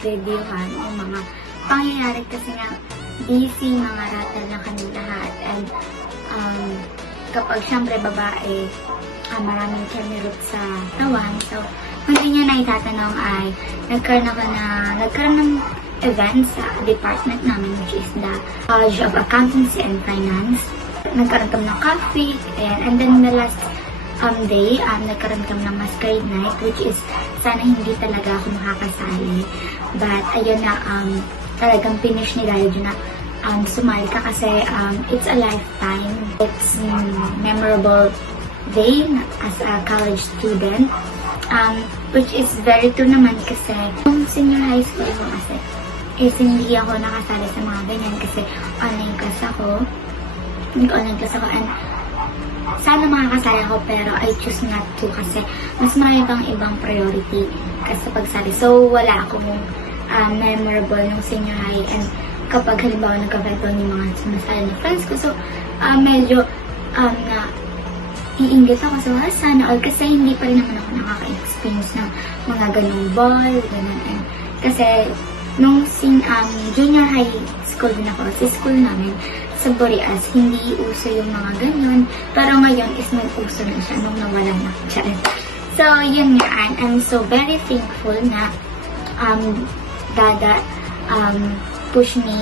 videohan yung mga pangyayari kasi nga busy, mga rata na kami lahat. And kapag syempre babae, maraming chamirot sa tawan. So, kung hindi nyo na itatanong ay nagkaroon ng event sa department namin, which is the College of Accountancy and Finance. Nagkaroon kami ng coffee, ayan. And then the last day, nagkaroon kami ng masquerade night, which is sana hindi talaga ako makakasali. But ayun na, talagang finish ni Daddy na sumali ka kasi it's a lifetime. It's memorable day as a college student. Which is very true naman kasi yung senior high school ko kasi is hindi ako nakasali sa mga ganyan kasi online class ako. Nag-online class ako and sana makakasali ako pero I choose not to kasi mas marami pang ibang priority kasi sa pagsali. So wala akong memorable ng senior high and kapag halimbawa nagka-volleyball yung mga sumasali ng friends ko. So medyo na iinggit ako sa sana all kasi hindi pa rin naman ako nakaka-experience ng mga ganung ball, ganun. And kasi nung junior high school din ako, sa school namin, sa Boreas, hindi uso yung mga ganun. Pero ngayon is nag-uso na siya nung nawala na siya. So, yun nga, and I'm so very thankful na Dada push me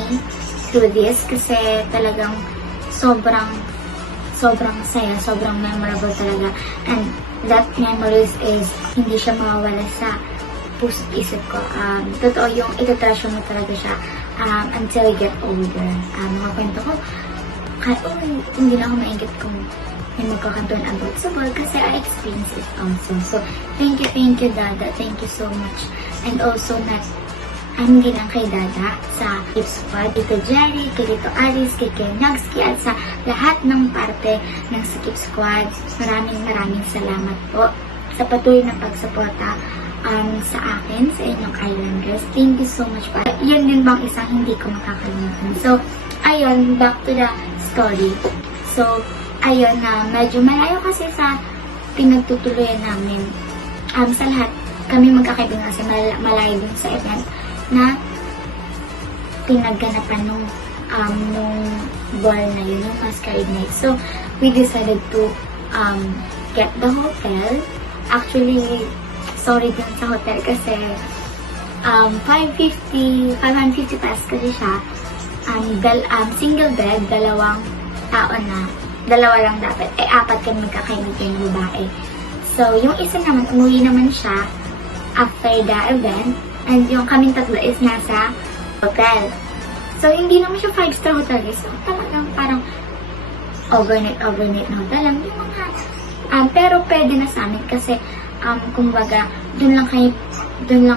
through this kasi talagang sobrang saya, sobrang memorable talaga. And that memories is hindi siya mawawala sa puso't isip ko. Totoo yung itatrasyo mo talaga siya until you get older. Mga kwento ko, hindi na ako maingit kung may magkakantuan about sa ball kasi I experienced it also. So, thank you, Dada. Thank you so much. And also, hindi lang kay Dada sa Skip Squad, Tito Jerry, kay Tito Alice, kay Nagski, at sa lahat ng parte ng Skip Squad. Maraming salamat po sa patuloy na pagsuporta sa akin, sa inyong Islanders. Thank you so much po. Yan din bang isang hindi ko makakalimutan. So, ayun, back to the story. So, ayun na, medyo malayo kasi sa pinagtutuloyan namin. Sa lahat, kami magkakaibigan kasi malayo din sa event na pinagganapan nung ball na yun, yung masquerade night. So, we decided to get the hotel. Actually, sorry din sa hotel kasi 550 pesos kasi siya. Single bed, dalawang tao na. Dalawa lang dapat. Apat kami magkakaibigan ng babae. So, yung isa naman, umuwi naman siya after the event. And yung kaming tatlo is nasa hotel. So, hindi naman siya 5-star hotel. So, talagang parang overnight na hotel lang. Yung mga, pero pwede na sa amin kasi, kumbaga, dun lang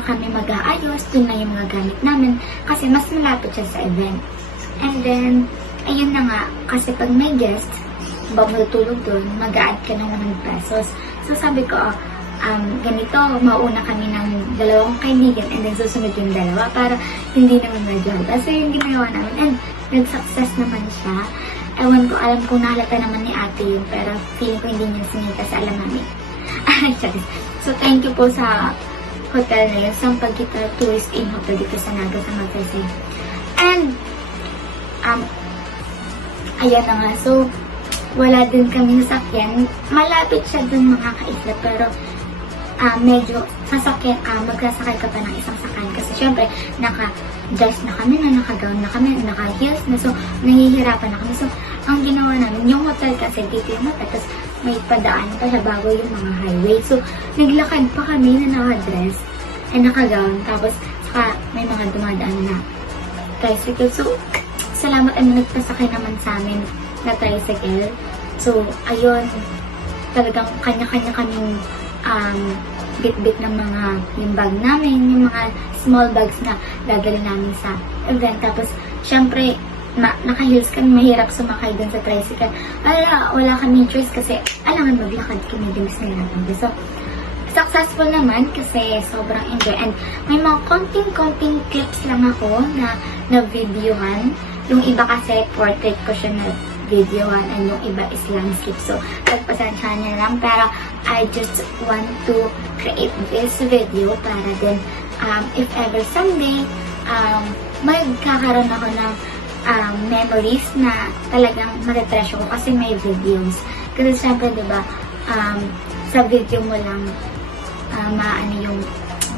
kami mag-aayos, dun lang yung mga gamit namin. Kasi mas malapit siya sa event. And then, ayun na nga, kasi pag may guest, matutulog dun, mag-a-add ka ng 100 pesos. So, sabi ko, ganito, mauna kami ng dalawang kaibigan and then susunod yung dalawa para hindi naman medyo halata. So, yung ginagawa namin and nag-success naman siya. Ewan ko, alam ko nahalata naman ni ate yun pero feeling ko hindi niya sinita kasi alam namin. So, thank you po sa hotel na yun, sa Pagkita Tourist Inn Hotel dito sa Naga sa Magsaysay. And, ayan na nga. So, wala din kami sasakyan. Malapit siya dun mga kaisla pero medyo magsasakay ka pa ng isang sakyan kasi syempre naka-dress na kami naka-gown na kami, naka-heels na, so nahihirapan na kami. So, ang ginawa namin, yung hotel kasi dito yung hotel, tapos may padaan pa siya bago yung mga highway. So, naglakad pa kami na naka-dress and naka-gown, tapos saka may mga dumadaan na tricycle. So, salamat ay nagpasakay naman sa amin na tricycle. So, ayun, talagang kanya-kanya kaming bit-bit ng mga yung bag namin, yung mga small bags na dadali namin sa event. Tapos, syempre, naka-heels kami, mahirap sumakay dun sa tricycle. Wala kami choice kasi alangan maglakad kami din sa natin. So, successful naman kasi sobrang enjoy. And may mga konting clips lang ako na videohan. Yung iba kasi portrait ko siya na videohan and yung iba is landscape. So, pagpasensya niya lang. Pero, I just want to create this video para din if ever someday, magkakaroon ako ng memories na talagang matetreasure ko kasi may videos. Kasi syempre, diba, sa video mo lang maano yung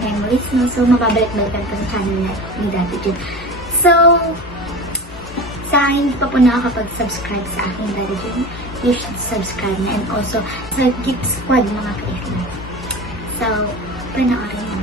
memories mo. So, mababalik-balikan ko sa channel ni Daddy Jun. So, sa hindi pa po nakakapag-subscribe sa aking Daddy Jun, you should subscribe na. And also, sa Geek Squad mga ka-ifla. So, panoorin mo.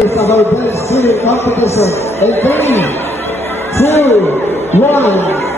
Of our best swimming competition in 3, 2, 1.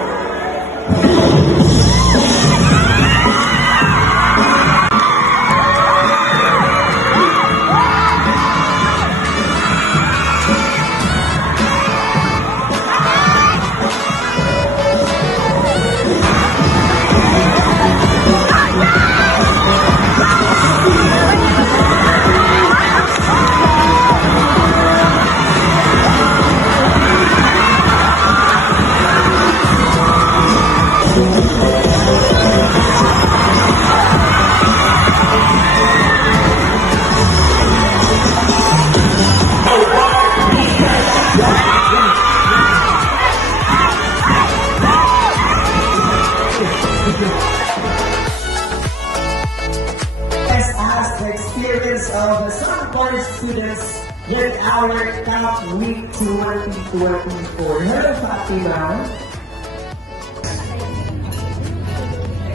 As the experience of the Sun College students with our Camp Week 2024. Hello, Fatima.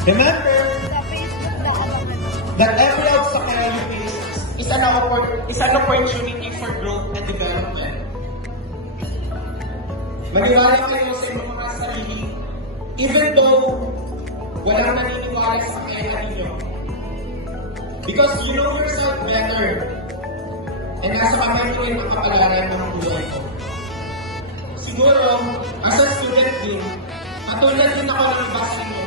Remember that every obstacle you face is an opportunity for growth and development. Maniwala kayo sa inyong mga sarili, even though walang naniniwala sa kaya ninyo. Because you know yourself better. And nasa kamay nyo yung makapalaran ng buhay ko. Siguro, as a student din, katulad din ako ng basa nyo,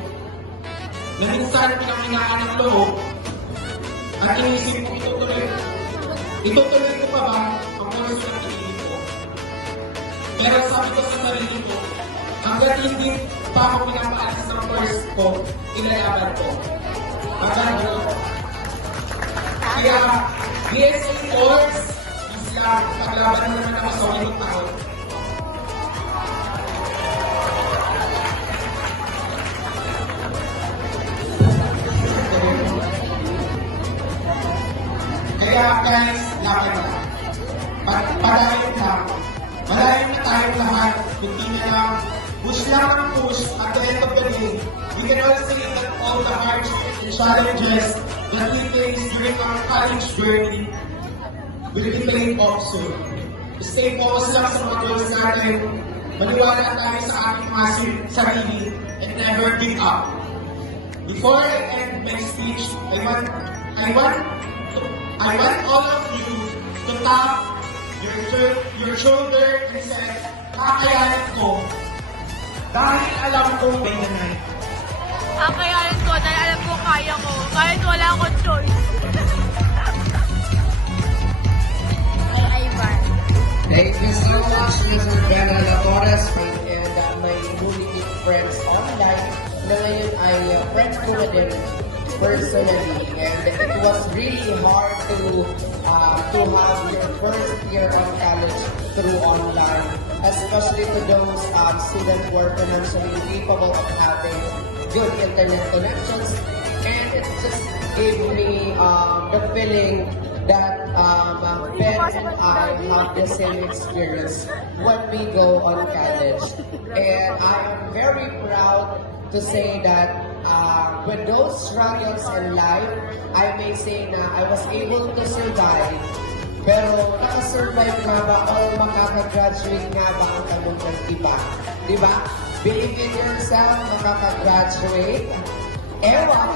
na minsan pinanghinaan ng loob, at inisip ko itutuloy ko pa ba ang kurso ng pinili ko? Pero sabi ko sa sarili ko, hanggat hindi pa ako pinapaalis ng course ko, ilalaban ko. Hanggang kaya, BSA course, isla, paglaban naman ako sa ulit taon. Kaya guys, laban na. Padayon lang. Malayo na tayong lahat. Hindi na lang. Push lang ang push. At the end of the day, we can all say that all the hardships and challenges that we face during our college journey will be paid off soon. Stay focused lang sa mga goals natin. Maniwala tayo sa ating mga sarili and never give up. Before I end my speech, I want all of you to tap your shoulder and say, kakayanin ko dahil alam kong may nanay. Kakayanin ko dahil alam ko kaya ko. Kahit wala akong choice. Ay, Ivan. Thank you so much, Mr. Bella Lapores and my newly friends online na ngayon ay friends ko na din personally. And was really hard to have your first year of college through online, especially to those students who are financially incapable of having good internet connections. And it just gave me the feeling that Ben and I have the same experience when we go on college. And I am very proud to say that with those struggles in life, I may say na I was able to survive. Pero nakasurvive nga ba o makaka-graduate nga ba ang tanong ng iba? Diba? Believe in yourself, makaka-graduate. Ewan.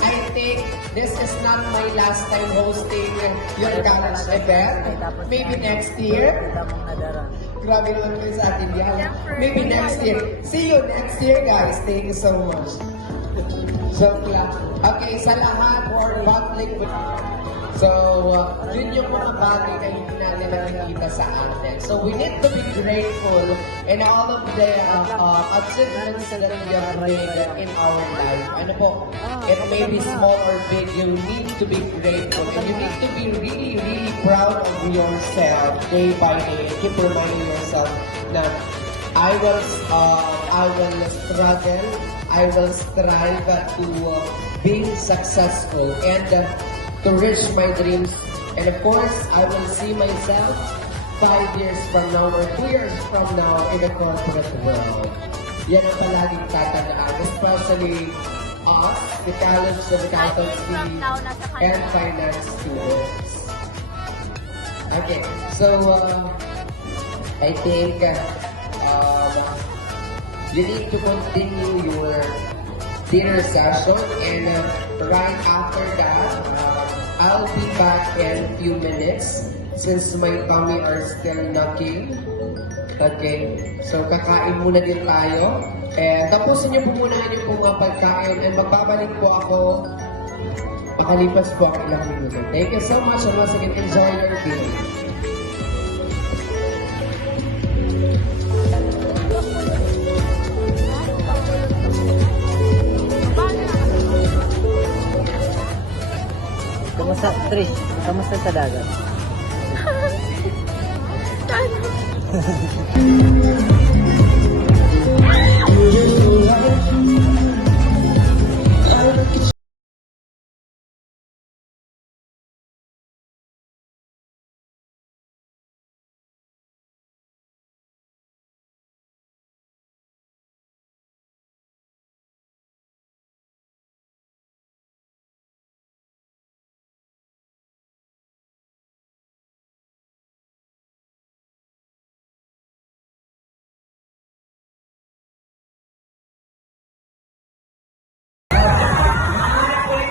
I think this is not my last time hosting your college event. Maybe next year. Grabe naman kayo sa atin yan. Maybe next year. See you next year, guys. Thank you so much. Joke lang. Okay, sa lahat, public. So, yun yung mga bagay na hindi natin nakikita sa atin. So, we need to be grateful in all of the achievements that we have made in our life. Ano po, it may be small or big, you need to be grateful. And you need to be really, really proud of yourself day by day. Keep reminding yourself na I will struggle, I will strive to being successful and to reach my dreams. And of course, I will see myself 5 years from now or 2 years from now in the corporate world. Yan ang palaging tatandaan, especially us, the college of accountancy and finance students. Okay, so I think you need to continue your dinner session, and right after that, I'll be back in a few minutes since my tummy are still knocking. Okay, so kakain muna din tayo. And tapusin niyo po muna yung mga pagkain and magbabalik po ako makalipas po ang ilang minuto. Thank you so much and once again, enjoy your day. Kamusta, Trish? Kamusta sa dagat?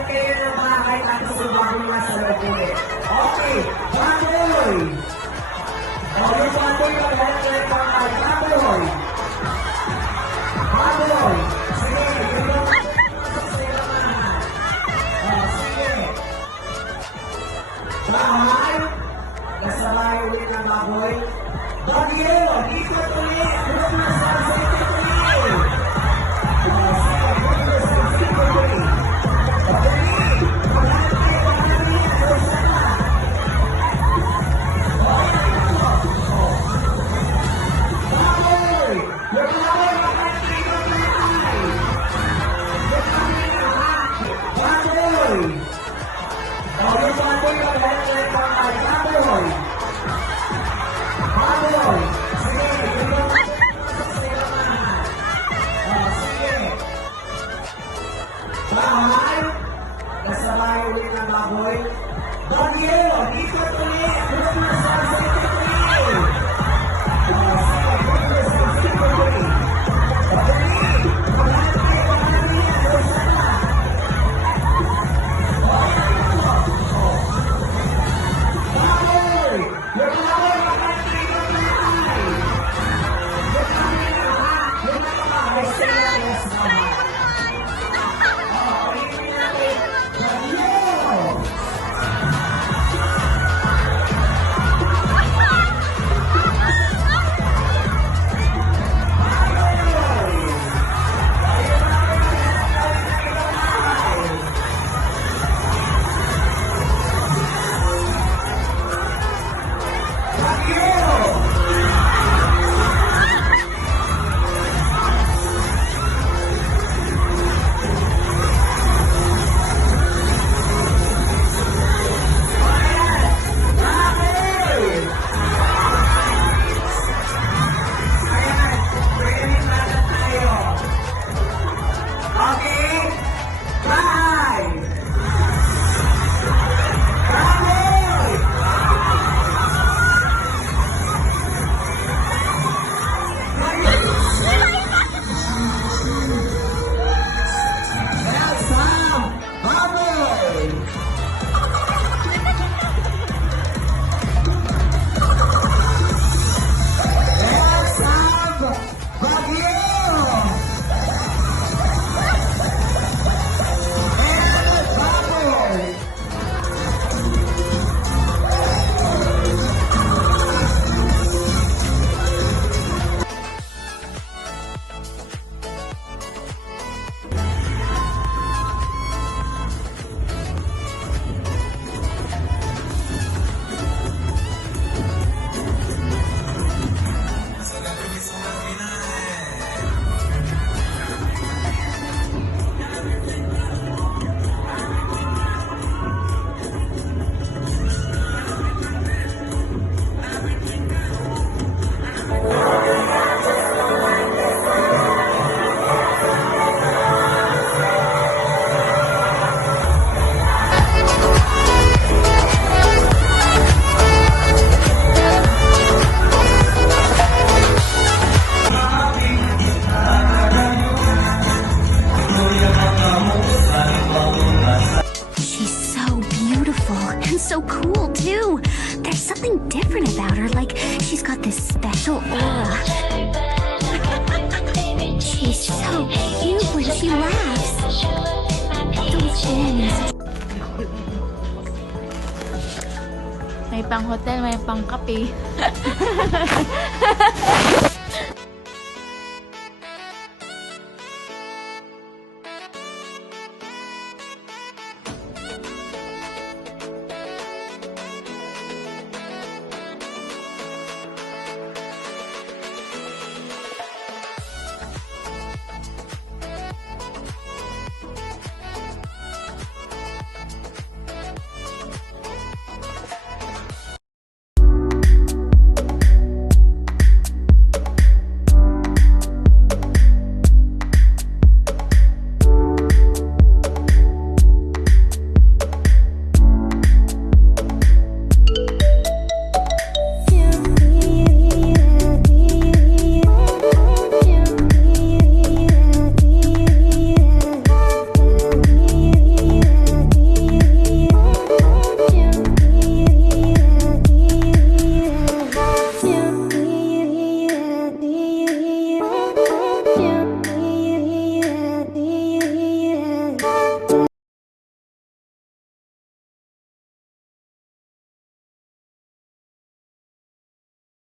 Kayo na bahay tapos sumabong na sa loob. Okay, Baboy! Okay, Baboy ka ba? Baboy! Baboy! Sige, yun lang. Sige naman. Sige. Bahay? Kasabay ulit ng Baboy? Bagyo! Dito ulit! Huwag na sa City ulit! Bahay, kasabay ulit ng Baboy. Bagyo, dito ulit! Huwag na sa City ulit! seems so cool too. There's something different about her, like she's got this special aura. She's so cute when she laughs. Those wings. May pang hotel, may pang kape.